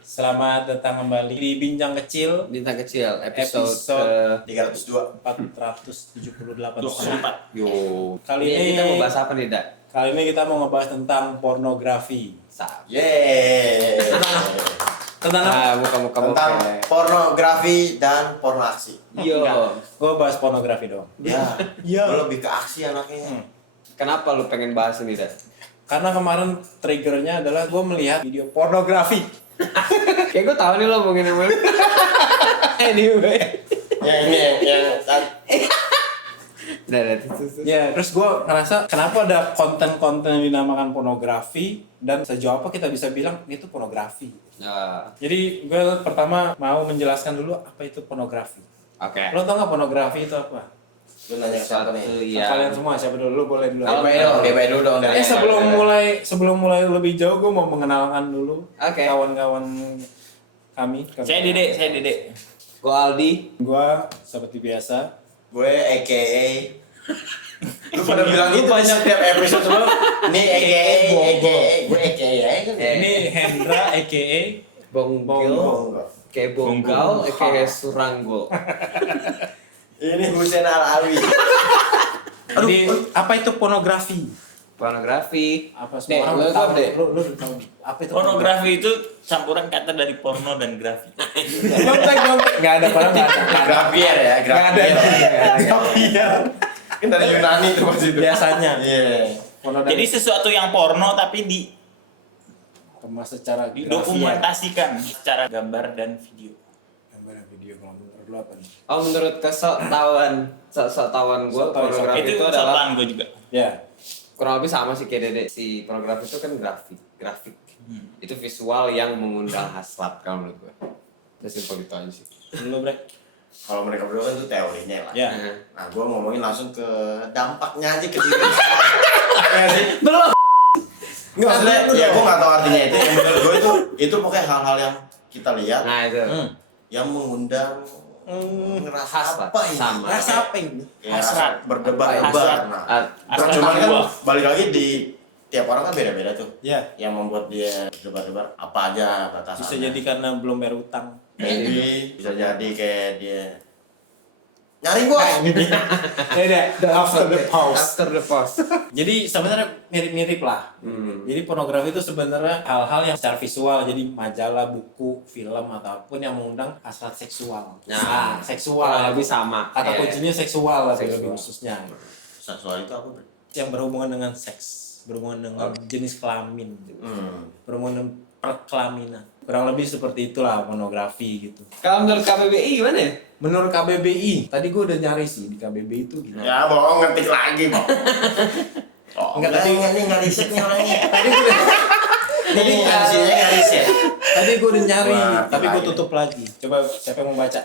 Selamat datang kembali di Bincang Kecil Bintang Kecil episode 302 478. 24. Yo. Kali Ini ini kita mau bahas apa nih, Dak? Kali ini kita mau ngebahas tentang pornografi. Yeay. Tentang apa? Nah, muka-muka Tentang pornografi dan porno aksi. Yo. Gue bahas pornografi dong. Ya, Iya. Gue lebih ke aksi anaknya. Kenapa lu pengen bahas ini, Dak? Karena kemarin triggernya adalah gue melihat video pornografi. Kayak gue tahu nih lo ngomongin apa. Anyway. Ya ini yang Ya, terus gue ngerasa kenapa ada konten-konten yang dinamakan pornografi dan sejauh apa kita bisa bilang itu pornografi. Nah, Jadi gue pertama mau menjelaskan dulu apa itu pornografi. oke. Lo tau nggak pornografi itu apa? lu nanya ke siapa nih? Iya. Kalian semua siapa dulu? Lu boleh dulu. Kalau DP dulu dong. Sebelum mulai lebih jauh, gue mau mengenalkan dulu Oke. kawan-kawan kami. Saya Dede. Gue Aldi. Gue seperti biasa. Gue AKA. Lu pada bilang itu banyak setiap episode sebelum. Nih AKA. Gue AKA kan. Ini Hendra, aka Bonggil. Kayak Bonggal, kayak Suranggol. Ini Husen Al-Alwi. Jadi apa itu pornografi? Pornografi. Apa Dek, semua lu orang tahu? tahu, Dek? Lu tahu? Apa itu Pornografi itu campuran kata dari porno dan grafi. Nyontek. Nggak ada padahal nggak ada. Grafier ya, Nggak ada. Grafier. Kan dari Yunani tuh pas itu. Biasanya. Iya. Porno dan Jadi sesuatu yang porno tapi kemas secara grafier. didokumentasikan secara gambar dan video. Gambar dan video kalau menurut lu apa nih? Oh, menurut kesoktawan gue, Sok-tawan, pornografi Itu itu adalah sopan gue juga. Ya. kurang lebih sama sih kayak Dede. Si pornografi itu kan grafik. Itu visual yang mengundang hasrat kalau menurut gue. Udah simpel itu aja sih. Lu Bre. Kalau mereka berdua kan itu teorinya lah. Ya. Nah, gue ngomongin langsung ke dampaknya aja ke diri. Ya sih? Belum. Nggak, maksudnya, ya gue nggak tahu artinya itu. Yang menurut gue itu pokoknya hal-hal yang kita lihat Nah, itu. yang mengundang ngerasa Hasrat. apa ini? Sama. Rasa apa ini? Ya, Hasrat. berdebar-debar. Hasrat. Nah, Hasrat cuman kan jiwa. balik lagi di tiap orang kan beda-beda tuh. Ya. Yang membuat dia berdebar-debar apa aja batasannya. Bisa jadi karena belum bayar utang. Maybe, bisa jadi kayak dia nyari bos. After the pause. After the pause. Jadi sebenarnya mirip-mirip lah. Jadi pornografi itu sebenarnya hal-hal yang secara visual, jadi majalah, buku, film ataupun yang mengundang hasrat seksual. Nah, seksual. kurang lebih sama. Kata Iya. kuncinya seksual lah Seksual. lebih khususnya. Seksual itu apa, Bro? Yang berhubungan dengan seks, berhubungan dengan jenis kelamin, berhubungan dengan perkelaminan. Kurang lebih seperti itulah pornografi gitu. Kalau menurut KBBI gimana ya? Menurut KBBI, tadi gue udah nyari sih di KBBI itu gimana. Ya, bohong ngetik lagi, Bang. Oh, Enggak, tadi- ini nggak riset nih orangnya. Tadi gue udah, Ini hasilnya nggak riset. tadi gue udah nyari, Wah, tapi gue kirain. tutup lagi. Coba siapa yang mau baca?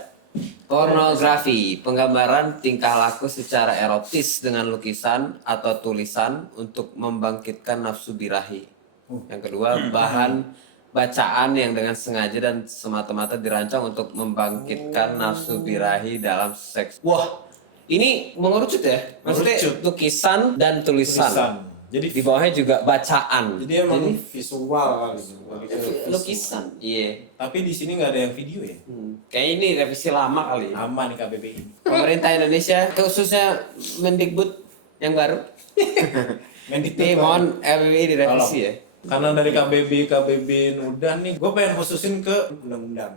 Pornografi, penggambaran tingkah laku secara erotis dengan lukisan atau tulisan untuk membangkitkan nafsu birahi. Yang kedua, bahan bacaan yang dengan sengaja dan semata-mata dirancang untuk membangkitkan nafsu birahi dalam seks. Wah, ini mengerucut ya? Maksudnya Mengerucut. lukisan dan tulisan. Jadi Di bawahnya juga bacaan. jadi emang visual kali. Lebih ke visual. lukisan. Iya. Tapi di sini nggak ada yang video ya. Kayak ini revisi lama kali. Lama nih KBBI. Pemerintah Indonesia khususnya Mendikbud yang baru. Mendikbud Mohon RBI direvisi ya. Karena dari KBB udah nih, gue pengen khususin ke undang-undang.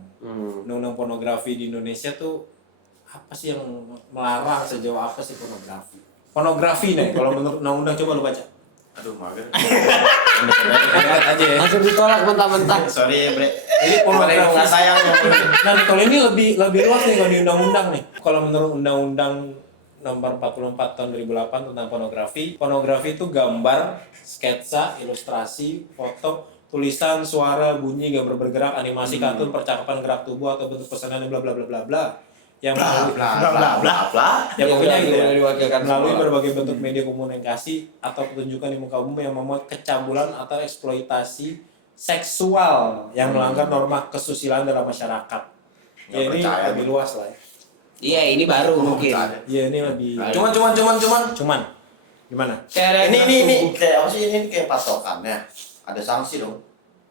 Undang-undang pornografi di Indonesia tuh apa sih yang melarang, sejauh apa sih pornografi? Pornografi nih, kalau menurut undang-undang coba lu baca. Aduh, mager. Lihat aja ya. Langsung ditolak mentah-mentah. Sorry, Bre. Jadi Nggak pornografi. sayang. Nah, kalau ini lebih luas nih kalau di undang-undang nih. Kalau menurut undang-undang nomor 44 tahun 2008 tentang pornografi, pornografi itu gambar, sketsa, ilustrasi, foto, tulisan, suara, bunyi, gambar bergerak, animasi, kartun, percakapan gerak tubuh atau bentuk pesanan bla bla bla bla bla yang melalui ya pokoknya gitu ya, diwakilkan melalui semua. berbagai bentuk media komunikasi atau pertunjukan di muka bumi yang memuat kecabulan atau eksploitasi seksual yang melanggar norma kesusilaan dalam masyarakat. Nggak Ya ini percaya lebih nih. luas lah ya. Iya, ini baru mungkin. Ya ini lebih Cuman. gimana? Ini kayak apa sih ini kayak patokannya? Ada sanksi dong.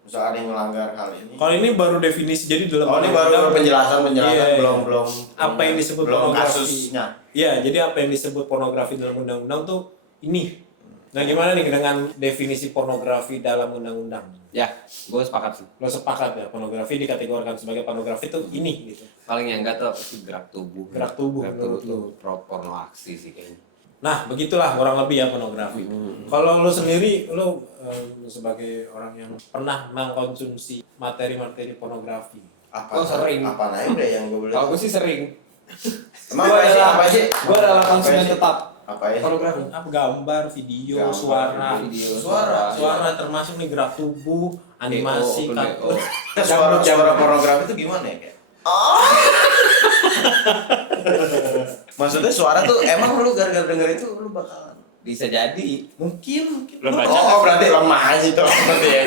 misalkan yang melanggar hal ini. Kalau ini baru definisi, jadi dalam Oh, ini baru penjelasan Iya. belum Apa yang disebut belum pornografi. kasusnya. Iya, jadi apa yang disebut pornografi dalam undang-undang tuh ini. Nah, gimana nih dengan definisi pornografi dalam undang-undang? Ya, gue sepakat sih. Lo sepakat ya, pornografi dikategorikan sebagai pornografi tuh ini gitu. Paling yang enggak tuh apa sih gerak tubuh. Gerak tubuh, Gerak tubuh menurut tuh porno aksi sih kayaknya. Nah, begitulah kurang lebih ya pornografi. Kalau lo sendiri, lo sebagai orang yang pernah mengkonsumsi materi-materi pornografi. Apa? Oh, sering. Apa aja deh yang gue boleh. Kalau gue sih sering. Emang apa sih? Gue adalah Apa konsumen sih? tetap Apa ya? pornografi. Apa gambar, video, Gambar, suara, video, suara termasuk nih gerak tubuh, animasi, DO, kartun. Suara pornografi itu gimana ya kayak? Maksudnya suara tuh emang lu gara-gara denger itu lu bakalan Bisa jadi. mungkin. Belum baca. Oh, berarti lemah aja tuh berarti ya.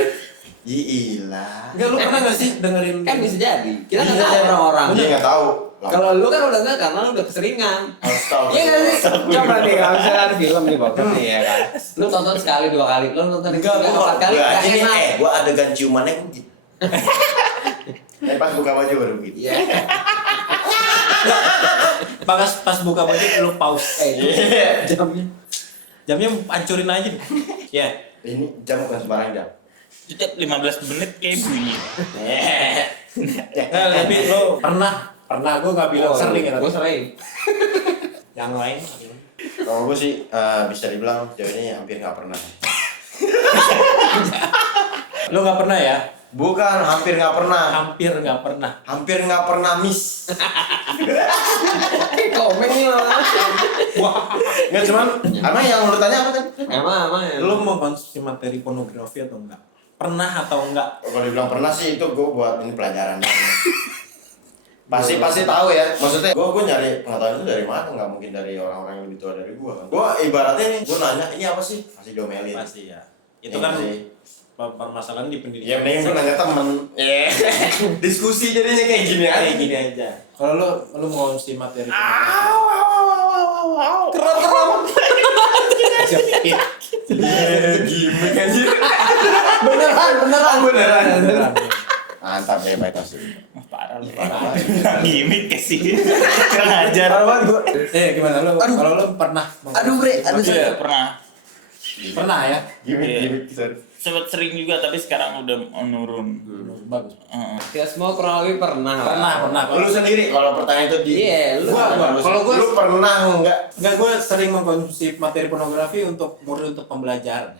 Gila. Enggak, lu pernah nggak sih dengerin? Kan bisa jadi. Kita Bisa nggak tahu jadi. orang-orang. Dia nggak tahu. Kalau lu kan udah enggak karena lu udah keseringan. Astaga. Iya nggak sih? Coba nih kalau misalnya ada film nih Bapak nih ya kan. Lu tonton sekali 2 kali, lu nonton Enggak, tiga gua 4 kali enggak. nggak Ini enak. gua adegan ciumannya gua gitu. Pas buka baju baru gitu. Iya. Pas buka baju lu pause. Iya. Jamnya. Jamnya hancurin aja. Ya. Ini jam bukan sembarang jam. Setiap 15 menit kayak bunyi. Nah, tapi lo pernah gue nggak bilang sering ya. Gue sering. Yang lain? Kalau gue sih bisa dibilang sejauh ini hampir nggak pernah. Lo nggak pernah ya? Bukan, hampir nggak pernah. Hampir nggak pernah. Hampir nggak pernah miss. Komen nih orang. Nggak cuman, emang yang lu tanya apa kan? Emang ya. Lo mau konsumsi materi pornografi atau enggak? Pernah atau enggak? Kalau dibilang pernah sih itu gue buat ini pelajaran. pasti tahu ya. Maksudnya gue nyari pengetahuan itu dari mana? Nggak mungkin dari orang-orang yang lebih tua dari gue kan. Gue ibaratnya nih, gue nanya ini apa sih? Pasti diomelin. Pasti ya. Itu Iya kan sih. permasalahan di Ya pendidikan. mending gue nanya temen. Diskusi jadinya kayak gini aja. Kayak gini aja. Kalau lo mau konsumsi materi pornografi. Keren. Siap. Gimik aja. Beneran. Mantap ya, baik pasti. Parah lu. Gimik ke sih. Ngajar. Gimana lo? Kalau lo pernah? Aduh, Bre, aduh, Iya, pernah. Pernah ya? Gimik. Sempat sering juga tapi sekarang udah menurun. Bagus. Heeh. Ya semua kurang lebih pernah. Pernah. Lu sendiri kalau pertanyaan itu di Iya, lu. Kalau gua- lu pernah enggak? Enggak, gue sering mengkonsumsi materi pornografi murni untuk pembelajaran.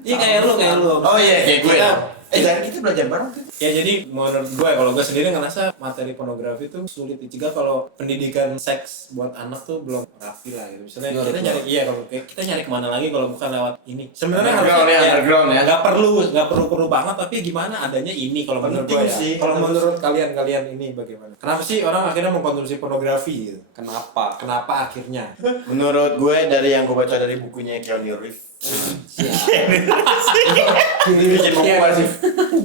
Iya kayak lu. Oh iya, kayak gue. Kita- Jadi kita belajar bareng tuh. Ya jadi menurut gue, kalau gue sendiri ngerasa materi pornografi itu sulit dicegah kalau pendidikan seks buat anak tuh belum rapi lah gitu. Misalnya Menurut kita lo? nyari, kalau kita nyari kemana lagi kalau bukan lewat ini. Sebenarnya Underground ya, underground ya. nggak perlu banget, tapi gimana adanya ini kalau menurut gue Penting ya. sih, Kalau harus. menurut kalian ini bagaimana? Kenapa sih orang akhirnya mengkonsumsi pornografi gitu? Kenapa? Kenapa akhirnya? Menurut gue dari yang gue baca dari bukunya Keanu Reeves. Ini bikin buku Iya. sih.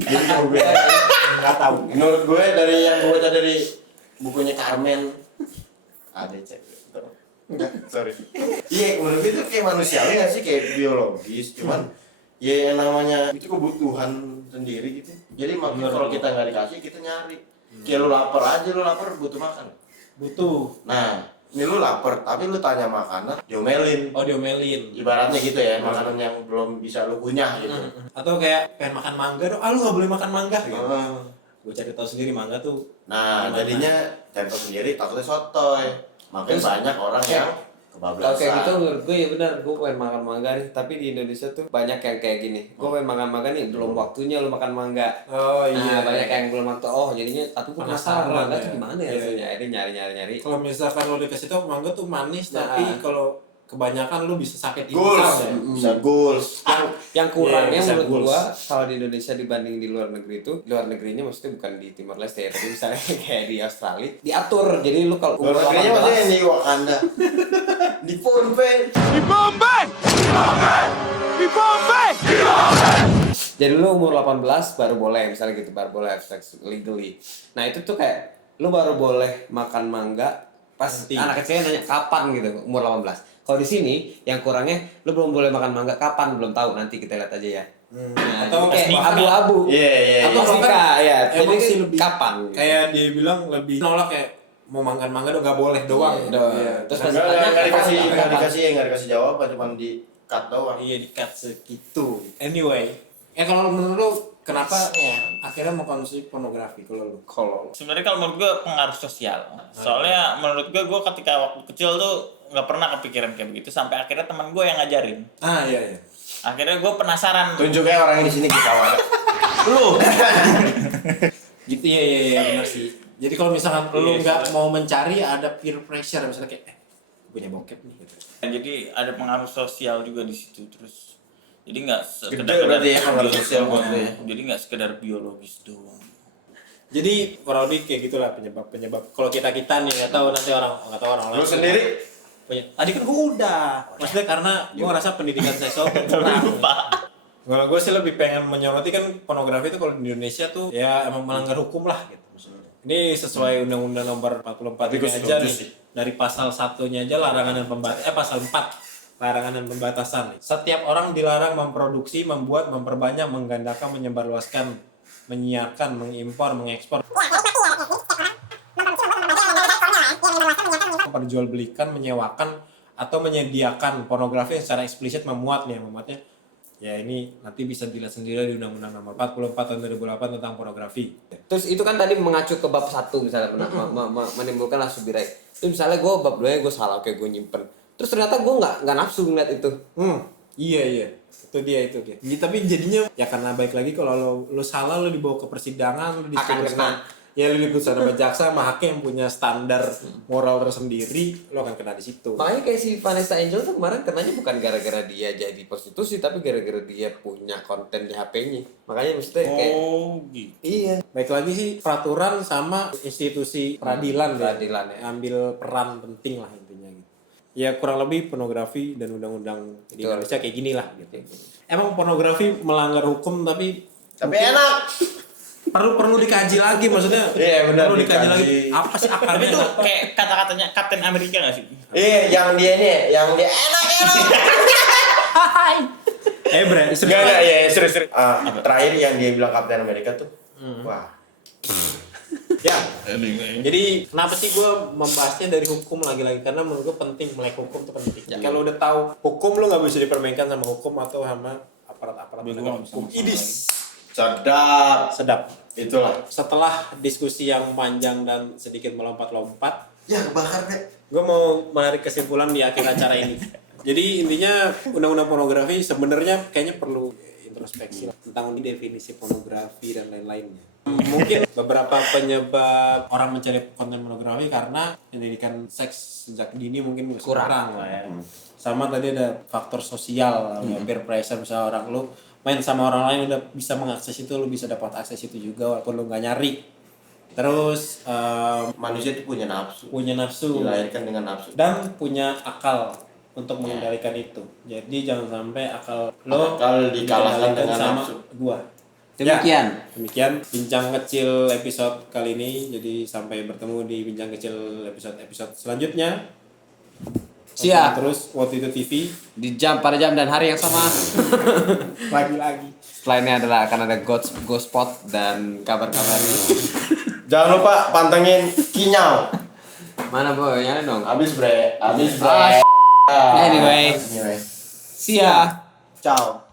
Bikin buku. Nggak tahu. Menurut gue dari yang gue baca dari bukunya Carmen. Ada cek. Enggak, sorry. Iya, menurut gue itu kayak manusiawi nggak sih, kayak biologis, cuman ya yang namanya itu kebutuhan sendiri gitu. Jadi makanya kalau kita nggak dikasih, kita nyari. Kayak lu lapar aja, lu lapar butuh makan. Butuh. Nah, ini lu lapar, tapi lu tanya makanan, diomelin. Oh, diomelin. Ibaratnya gitu ya, makanan yang belum bisa lu kunyah gitu. Atau kayak pengen makan mangga dong, lu nggak boleh makan mangga gitu. Heeh. Gue cari tahu sendiri mangga tuh. Nah, Gimana? jadinya cari tahu sendiri takutnya sotoy. Makanya Terus, banyak orang yang Kalau kebablasan. kayak gitu menurut gue ya benar, gue pengen makan mangga nih, tapi di Indonesia tuh banyak yang kayak gini. Gue pengen makan mangga nih, belum waktunya lu makan mangga. Oh Nah, banyak yang belum waktu. Oh, jadinya tapi gue penasaran Penasaran mangga ya. tuh gimana ya Iya, rasanya. Akhirnya nyari. Kalau misalkan lo dikasih tau mangga tuh manis, Nah. tapi kalau kebanyakan lo bisa sakit goals, insang ya. bisa goals. Yang kurangnya Iya, bisa menurut goals. gua kalau di Indonesia dibanding di luar negeri itu, luar negerinya maksudnya bukan di Timor Leste ya, tapi misalnya kayak di Australia diatur. Jadi lu kalau umur Luar negerinya 18 maksudnya di Wakanda. Di Phnom Penh. jadi lu umur 18 baru boleh misalnya gitu, baru boleh have sex legally. Nah, itu tuh kayak lu baru boleh makan mangga Pas Nanti. anak kecilnya nanya kapan gitu, umur 18. Kalau di sini yang kurangnya lu belum boleh makan mangga kapan belum tahu, nanti kita lihat aja ya. Nah, Atau jadi kayak pas nikah. abu-abu. Iya. Atau Atau nikah ya. emang Jadi sih lebih kapan? Gitu. Kayak dia bilang lebih nolak kayak mau makan mangga dong nggak boleh doang. Doang. Iya. Terus Terus pas ditanya Nggak dikasih jawaban, cuma di cut doang. iya di cut segitu. Anyway, kalau menurut lu kenapa ya akhirnya mau konsumsi pornografi kalau lu? Kalau Sebenarnya kalau menurut gue pengaruh sosial. Soalnya menurut gue ketika waktu kecil tuh nggak pernah kepikiran kayak begitu sampai akhirnya teman gue yang ngajarin. iya. Akhirnya gue penasaran. Tunjuknya orang yang di sini kita wadah. Lu. Gitu iya benar sih. Jadi kalau misalkan lu Iya, nggak mau mencari ada peer pressure misalnya kayak punya bokep nih gitu. Jadi ada pengaruh sosial juga di situ terus. Jadi nggak Gede berarti ya pengaruh sosial buat lu ya. Jadi nggak sekedar biologis doang. Jadi kurang lebih kayak gitulah penyebab. Kalau kita nih nggak tahu nanti nggak tahu orang Lu sendiri Tadi kan gue udah. Maksudnya karena gue ngerasa pendidikan seksual kurang. Lupa. Kalau gue sih lebih pengen menyoroti kan pornografi itu kalau di Indonesia tuh ya emang melanggar hukum lah gitu. Ini sesuai Undang-Undang Nomor 44 Tapi ini gue aja setuju nih. sih. Dari pasal 1-nya aja larangan dan pembatasan pasal 4 larangan dan pembatasan. Setiap orang dilarang memproduksi, membuat, memperbanyak, menggandakan, menyebarluaskan, menyiarkan, mengimpor, mengekspor, memperjualbelikan, menyewakan atau menyediakan pornografi yang secara eksplisit memuatnya ya ini nanti bisa dilihat sendiri di Undang-Undang Nomor 44 tahun 2008 tentang pornografi. Terus itu kan tadi mengacu ke bab 1 misalnya menimbulkan nafsu birahi. Itu misalnya gue bab 2 gue salah kayak gue nyimpen. Terus ternyata gue nggak nafsu ngeliat itu. Iya. Itu dia. Ya, tapi jadinya ya karena baik lagi kalau lu salah lu dibawa ke persidangan lu Akan diputuskan kena. ya lu diputuskan sama jaksa sama hakim yang punya standar moral tersendiri lu akan kena di situ. Makanya kayak si Vanessa Angel tuh kemarin kenanya bukan gara-gara dia jadi prostitusi tapi gara-gara dia punya konten di HP-nya. Makanya maksudnya kayak Gitu. iya. Baik lagi sih peraturan sama institusi peradilan peradilan ya. ambil peran penting lah intinya gitu. Ya kurang lebih pornografi dan undang-undang di Betul. Indonesia kayak gini lah gitu. Emang pornografi melanggar hukum tapi enak. perlu dikaji lagi maksudnya. Iya, benar, Perlu dikaji dikaji. lagi apa sih Tapi akarnya. itu kayak kata-katanya Captain America nggak sih? Yang dia enak. Bre, Enggak, ya serius. Terakhir yang dia bilang Kapten Amerika tuh. Wah. Ya. Jadi kenapa sih gue membahasnya dari hukum lagi-lagi karena menurut gue penting melek hukum itu penting. Kalau udah tahu hukum lu nggak bisa dipermainkan sama hukum atau sama aparat-aparat Betul, penegak bisa hukum. masalah Idis. Sedap. Sedap. Itulah. Setelah diskusi yang panjang dan sedikit melompat-lompat, Ya kebakar deh. gue mau menarik kesimpulan di akhir acara ini. Jadi intinya undang-undang pornografi sebenarnya kayaknya perlu introspeksi tentang definisi pornografi dan lain-lainnya. Mungkin beberapa penyebab orang mencari konten pornografi karena pendidikan seks sejak dini mungkin kurang lah ya. Sama tadi ada faktor sosial, peer pressure misalnya orang lu main sama orang lain udah bisa mengakses itu, lu bisa dapat akses itu juga walaupun lu nggak nyari. Terus Manusia itu punya nafsu. dilahirkan dengan nafsu. dan punya akal untuk mengendalikan itu. Jadi jangan sampai akal lo Akal dikalahkan dengan sama nafsu. gua. Demikian. Demikian bincang kecil episode kali ini. Jadi sampai bertemu di bincang kecil episode selanjutnya. Siap. Terus waktu itu TV Pada jam dan hari yang sama. lagi-lagi. Setelah ini akan ada ghost spot dan kabar-kabarnya. Jangan lupa pantengin Kinyau. Mana boy? Nyala dong. Habis bre. Anyway. Anyway. See ya. Ciao.